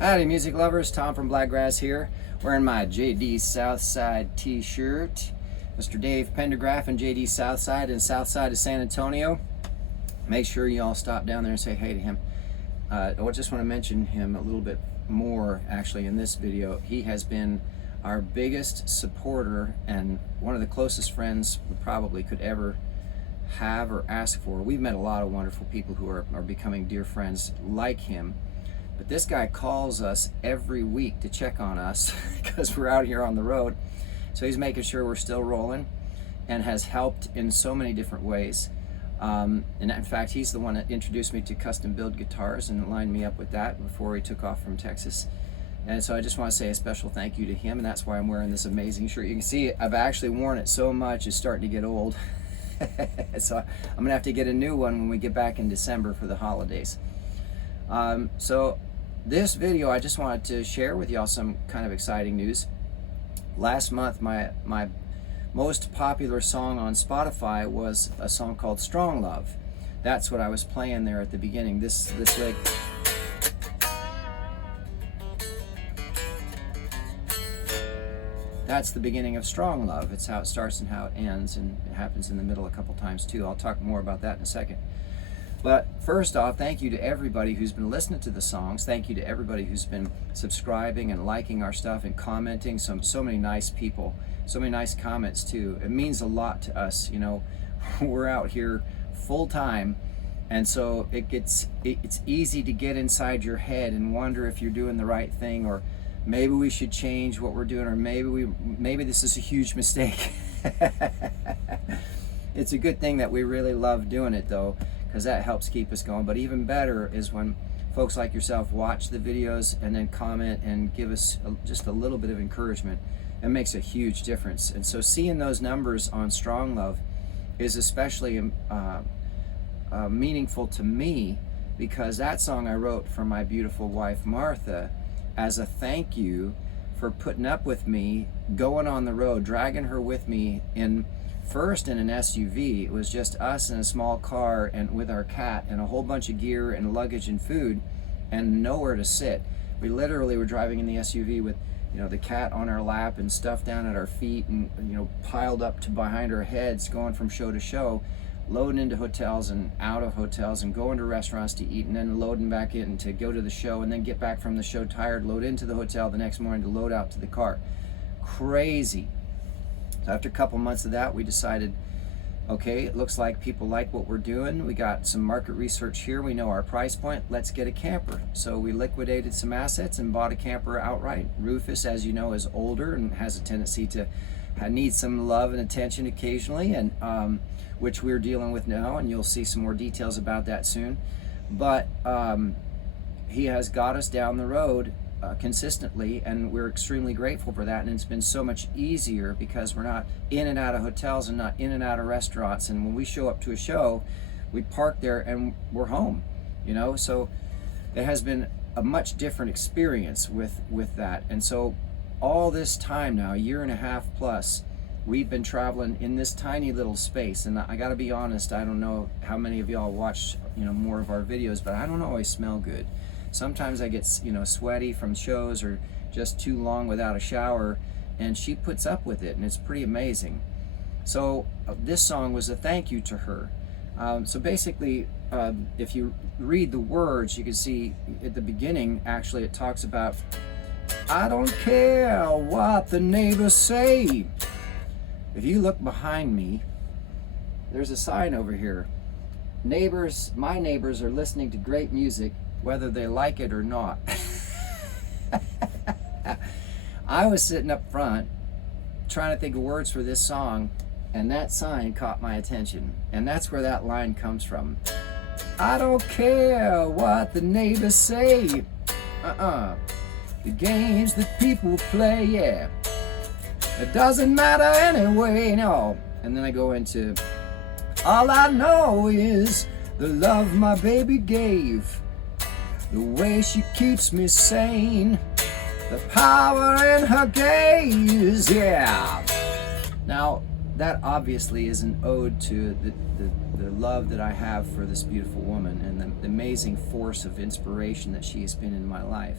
Howdy music lovers, Tom from Blakgraz here, wearing my JD Southside t-shirt. Mr. Dave Pendergraph and JD Southside in Southside of San Antonio. Make sure you all stop down there and say hey to him. I just want to mention him a little bit more actually in this video. He has been our biggest supporter and one of the closest friends we probably could ever have or ask for. We've met a lot of wonderful people who are becoming dear friends like him. But this guy calls us every week to check on us because we're out here on the road. So he's making sure we're still rolling and has helped in so many different ways. And in fact, he's the one that introduced me to custom build guitars and lined me up with that before he took off from Texas. And so I just want to say a special thank you to him, and that's why I'm wearing this amazing shirt. You can see I've actually worn it so much it's starting to get old. So I'm gonna have to get a new one when we get back in December for the holidays. So this video, I just wanted to share with y'all some kind of exciting news. Last month, my most popular song on Spotify was a song called Strong Love. That's what I was playing there at the beginning. This lick. That's the beginning of Strong Love. It's how it starts and how it ends, and it happens in the middle a couple times too. I'll talk more about that in a second. But first off, thank you to everybody who's been listening to the songs. Thank you to everybody who's been subscribing and liking our stuff and commenting. So many nice people, so many nice comments too. It means a lot to us. You know, we're out here full time, and so it's easy to get inside your head and wonder if you're doing the right thing, or maybe we should change what we're doing, or maybe this is a huge mistake. It's a good thing that we really love doing it though, because that helps keep us going. But even better is when folks like yourself watch the videos and then comment and give us just a little bit of encouragement. It makes a huge difference. And so seeing those numbers on Strong Love is especially meaningful to me, because that song I wrote for my beautiful wife Martha as a thank you for putting up with me going on the road, dragging her with me first in an SUV. It was just us in a small car and with our cat and a whole bunch of gear and luggage and food and nowhere to sit. We literally were driving in the SUV with, you know, the cat on our lap and stuff down at our feet and, you know, piled up to behind our heads, going from show to show, loading into hotels and out of hotels and going to restaurants to eat and then loading back in to go to the show and then get back from the show tired, load into the hotel the next morning to load out to the car. Crazy. So after a couple months of that, we decided, okay, it looks like people like what we're doing. We got some market research here. We know our price point. Let's get a camper. So we liquidated some assets and bought a camper outright. Rufus, as you know, is older and has a tendency to need some love and attention occasionally, and which we're dealing with now, and you'll see some more details about that soon. But he has got us down the road consistently, and we're extremely grateful for that. And it's been so much easier because we're not in and out of hotels and not in and out of restaurants, and when we show up to a show, we park there and we're home, you know. So it has been a much different experience with that. And so all this time now, a year and a half plus, we've been traveling in this tiny little space. And I gotta be honest, I don't know how many of y'all watch, you know, more of our videos, but I don't always smell good. Sometimes I get, you know, sweaty from shows or just too long without a shower, and she puts up with it, and it's pretty amazing. So this song was a thank you to her. So basically, if you read the words, you can see at the beginning, actually it talks about, I don't care what the neighbors say. If you look behind me, there's a sign over here. Neighbors, my neighbors are listening to great music, whether they like it or not. I was sitting up front trying to think of words for this song, and that sign caught my attention. And that's where that line comes from. I don't care what the neighbors say. The games that people play, yeah. It doesn't matter anyway, no. And then I go into, all I know is the love my baby gave, the way she keeps me sane, the power in her gaze, yeah. Now, that obviously is an ode to the love that I have for this beautiful woman and the amazing force of inspiration that she has been in my life.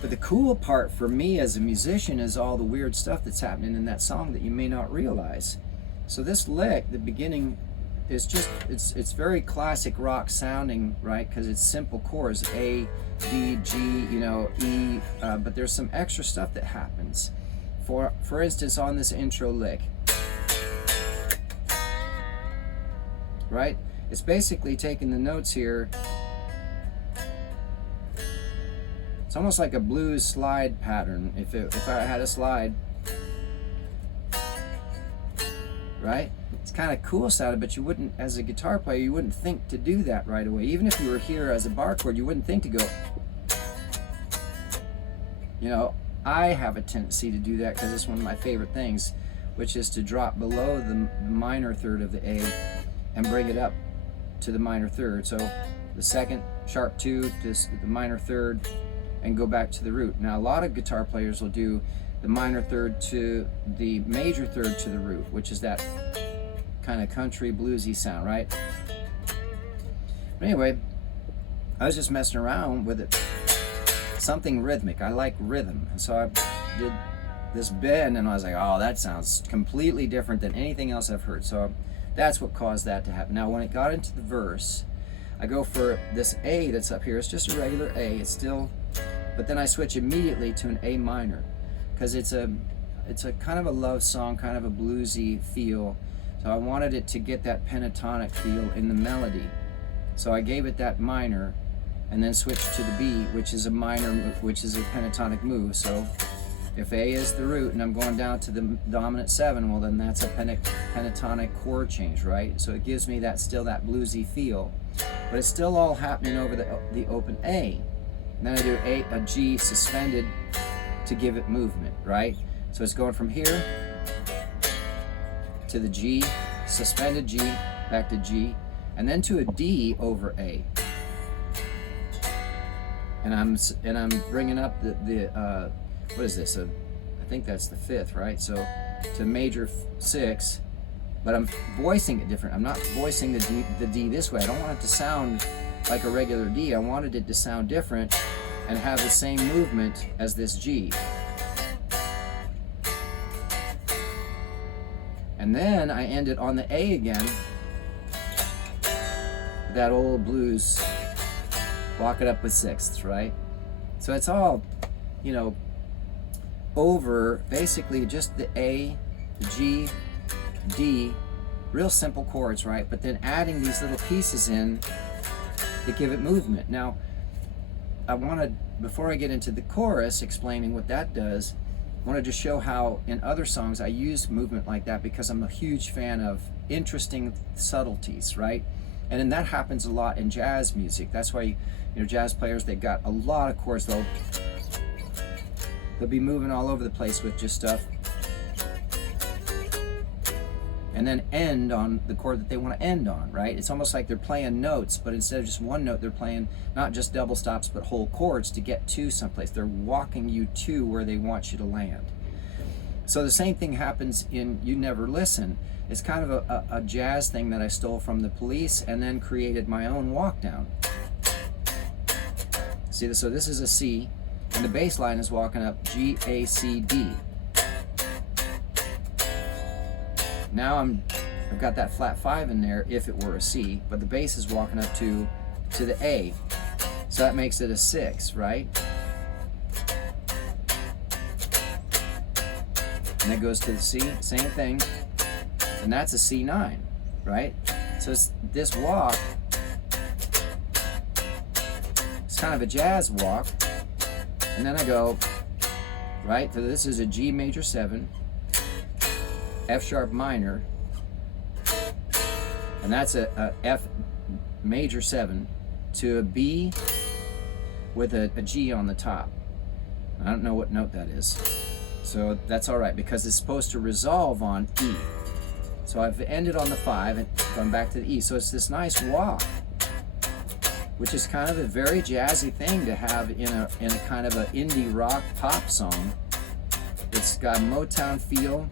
But the cool part for me as a musician is all the weird stuff that's happening in that song that you may not realize. So this lick, the beginning, is just, it's very classic rock sounding, right? Because it's simple chords, A, D, G, you know, E, but there's some extra stuff that happens. For instance, on this intro lick, right? It's basically taking the notes here. It's almost like a blues slide pattern. If I had a slide, right? It's kind of cool sounding, but you wouldn't, as a guitar player, you wouldn't think to do that right away. Even if you were here as a bar chord, you wouldn't think to go. You know, I have a tendency to do that because it's one of my favorite things, which is to drop below the minor third of the A and bring it up to the minor third. So the second sharp 2 to the minor third and go back to the root. Now a lot of guitar players will do the minor third to the major third to the root, which is that kind of country bluesy sound, right? But anyway, I was just messing around with it. Something rhythmic. I like rhythm. And so I did this bend and I was like, oh, that sounds completely different than anything else I've heard. So that's what caused that to happen. Now when it got into the verse, I go for this A that's up here. It's just a regular A. It's still, but then I switch immediately to an A minor because it's a kind of a love song, kind of a bluesy feel. So I wanted it to get that pentatonic feel in the melody. So I gave it that minor and then switched to the B, which is a minor, which is a pentatonic move. So if A is the root and I'm going down to the dominant 7, well then that's a pentatonic chord change, right? So it gives me that still that bluesy feel, but it's still all happening over the open A. And then I do a G suspended to give it movement, right? So it's going from here to the G, suspended G, back to G, and then to a D over A. And I'm bringing up the what is this? I think that's the 5th, right? So to major 6, but I'm voicing it different. I'm not voicing the D this way. I don't want it to sound like a regular D. I wanted it to sound different and have the same movement as this G. And then I end it on the A again. That old blues, walk it up with 6ths, right? So it's all, you know, over basically just the A, the G, D, real simple chords, right? But then adding these little pieces in to give it movement. Now, I wanted, before I get into the chorus explaining what that does, I wanted to show how in other songs I use movement like that because I'm a huge fan of interesting subtleties, right? And then that happens a lot in jazz music. That's why, you know, jazz players, they've got a lot of chords. They'll be moving all over the place with just stuff. And then end on the chord that they want to end on, right? It's almost like they're playing notes, but instead of just one note, they're playing not just double stops, but whole chords to get to someplace. They're walking you to where they want you to land. So the same thing happens in You Never Listen. It's kind of a jazz thing that I stole from the Police and then created my own walk down. See, so this is a C, and the bass line is walking up G, A, C, D. Now I've got that flat 5 in there if it were a C, but the bass is walking up to the A. So that makes it a 6, right? And that goes to the C, same thing. And that's a C9, right? So it's this walk, it's kind of a jazz walk. And then I go, right? So this is a G major 7, F sharp minor, and that's a F major 7 to a B with a G on the top. I don't know what note that is. So that's all right because it's supposed to resolve on E. So I've ended on the 5 and gone back to the E. So it's this nice walk, which is kind of a very jazzy thing to have in a kind of an indie rock pop song. It's got a Motown feel,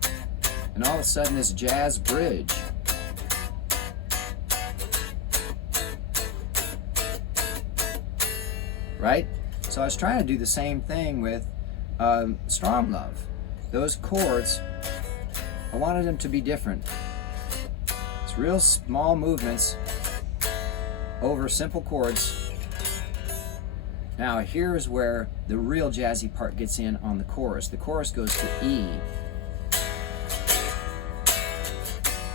and all of a sudden this jazz bridge. Right? So I was trying to do the same thing with Strong Love. Those chords, I wanted them to be different. It's real small movements over simple chords. Now here's where the real jazzy part gets in on the chorus. The chorus goes to E,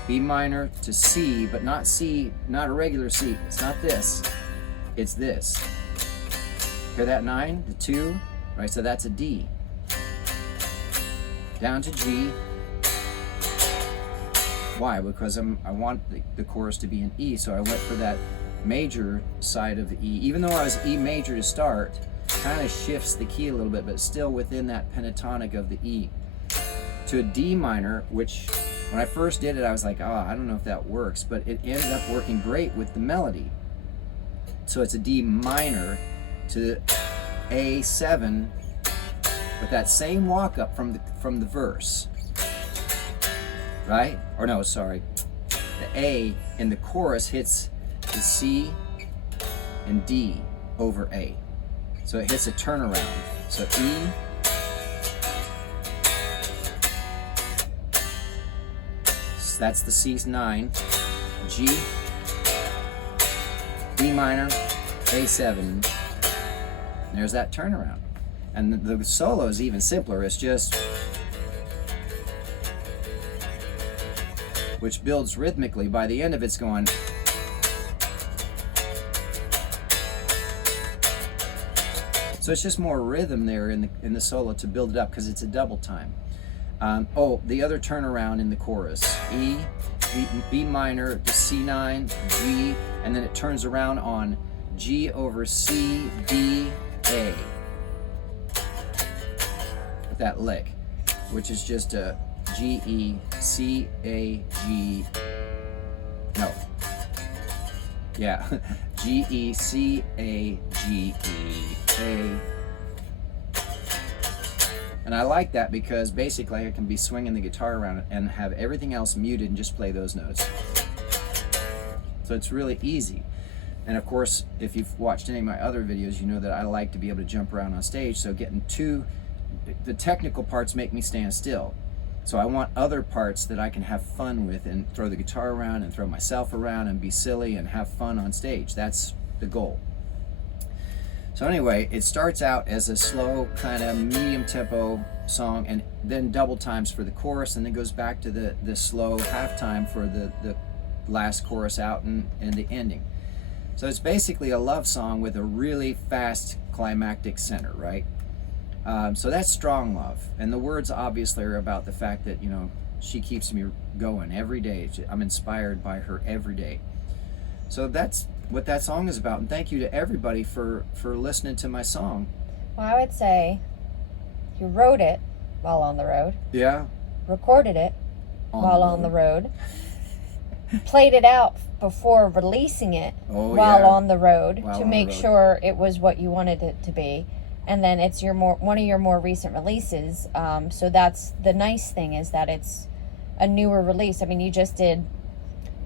B minor to C, but not C, not a regular C. It's not this, it's this. Hear that 9, the 2, right? So that's a D. Down to G. Why? Because I want the chorus to be an E, so I went for that major side of the E. Even though I was E major to start, kind of shifts the key a little bit, but still within that pentatonic of the E. To a D minor, which when I first did it, I was like, oh, I don't know if that works, but it ended up working great with the melody. So it's a D minor to A7 with that same walk up from the verse, right? Or no, sorry, the A in the chorus hits the C and D over A, so it hits a turnaround. So E, so that's the C's 9, G, B minor, A7. There's that turnaround. And the solo is even simpler. It's just, which builds rhythmically. By the end of it's going, so it's just more rhythm there in the solo to build it up, because it's a double time. Oh, the other turnaround in the chorus: E, B minor to C9, G, and then it turns around on G over C, D, A. With that lick, which is just a G, E, C, A, G. No. Yeah. G, E, C, A, G, E, A. And I like that because basically I can be swinging the guitar around and have everything else muted and just play those notes. So it's really easy. And of course, if you've watched any of my other videos, you know that I like to be able to jump around on stage. So getting the technical parts make me stand still. So I want other parts that I can have fun with and throw the guitar around and throw myself around and be silly and have fun on stage. That's the goal. So anyway, it starts out as a slow kind of medium tempo song, and then double times for the chorus, and then goes back to the slow halftime for the last chorus out and the ending. So it's basically a love song with a really fast climactic center, right? So that's Strong Love, and the words obviously are about the fact that, you know, she keeps me going every day. I'm inspired by her every day. So that's what that song is about, and thank you to everybody for listening to my song. Well, I would say you wrote it while on the road. Yeah. Recorded it while on the road. Played it out before releasing it while on the road to make sure it was what you wanted it to be. And then it's one of your more recent releases. So that's the nice thing, is that it's a newer release. I mean, you just did,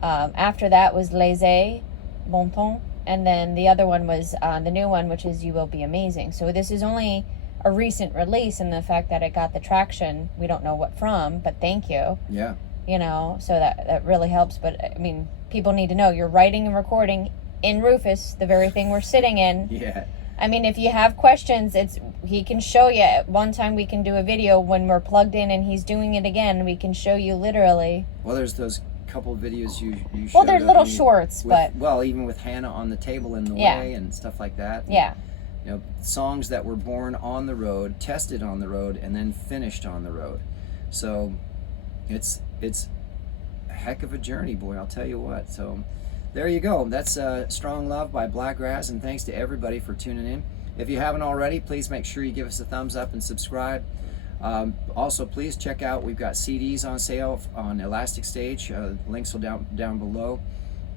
after that was Les Bon Ton, and then the other one was the new one, which is You Will Be Amazing. So this is only a recent release, and the fact that it got the traction, we don't know what from, but thank you. Yeah. You know, so that really helps. But I mean, people need to know you're writing and recording in Rufus, the very thing we're sitting in. Yeah. I mean, if you have questions, he can show you. One time we can do a video when we're plugged in and he's doing it again. We can show you literally. Well, there's those couple videos you showed. Well, they're little shorts, but well, even with Hannah on the table in the way and stuff like that. Yeah. You know, songs that were born on the road, tested on the road, and then finished on the road. So it's a heck of a journey, boy, I'll tell you what. So there you go. That's Strong Love by Blakgraz, and thanks to everybody for tuning in. If you haven't already, please make sure you give us a thumbs up and subscribe. Also, please check out, we've got CDs on sale on Elastic Stage. Links will down below.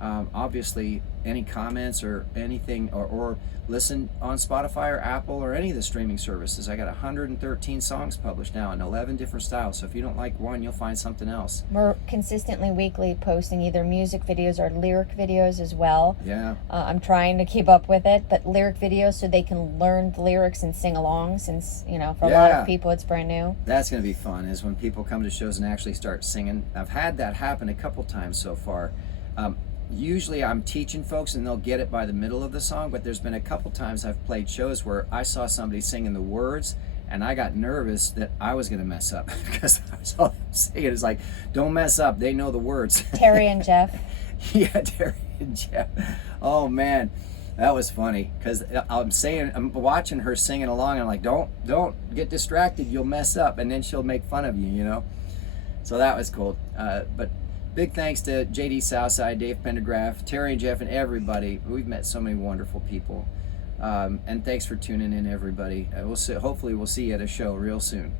Obviously, any comments or anything, or listen on Spotify or Apple or any of the streaming services. I got 113 songs published now in 11 different styles. So if you don't like one, you'll find something else. We're consistently weekly posting either music videos or lyric videos as well. Yeah. I'm trying to keep up with it, but lyric videos so they can learn the lyrics and sing along, since, you know, for a lot of people it's brand new. That's going to be fun, is when people come to shows and actually start singing. I've had that happen a couple times so far. Usually I'm teaching folks and they'll get it by the middle of the song, but there's been a couple times I've played shows where I saw somebody singing the words and I got nervous that I was going to mess up because I was all singing. It's like, don't mess up, they know the words. Terry and Jeff. Yeah, Terry and Jeff. Oh man, that was funny, because I'm watching her singing along and I'm like, don't get distracted, you'll mess up, and then she'll make fun of you, you know. So that was cool. But big thanks to JD Southside, Dave Pendergraph, Terry and Jeff, and everybody. We've met so many wonderful people. And thanks for tuning in, everybody. Hopefully we'll see you at a show real soon.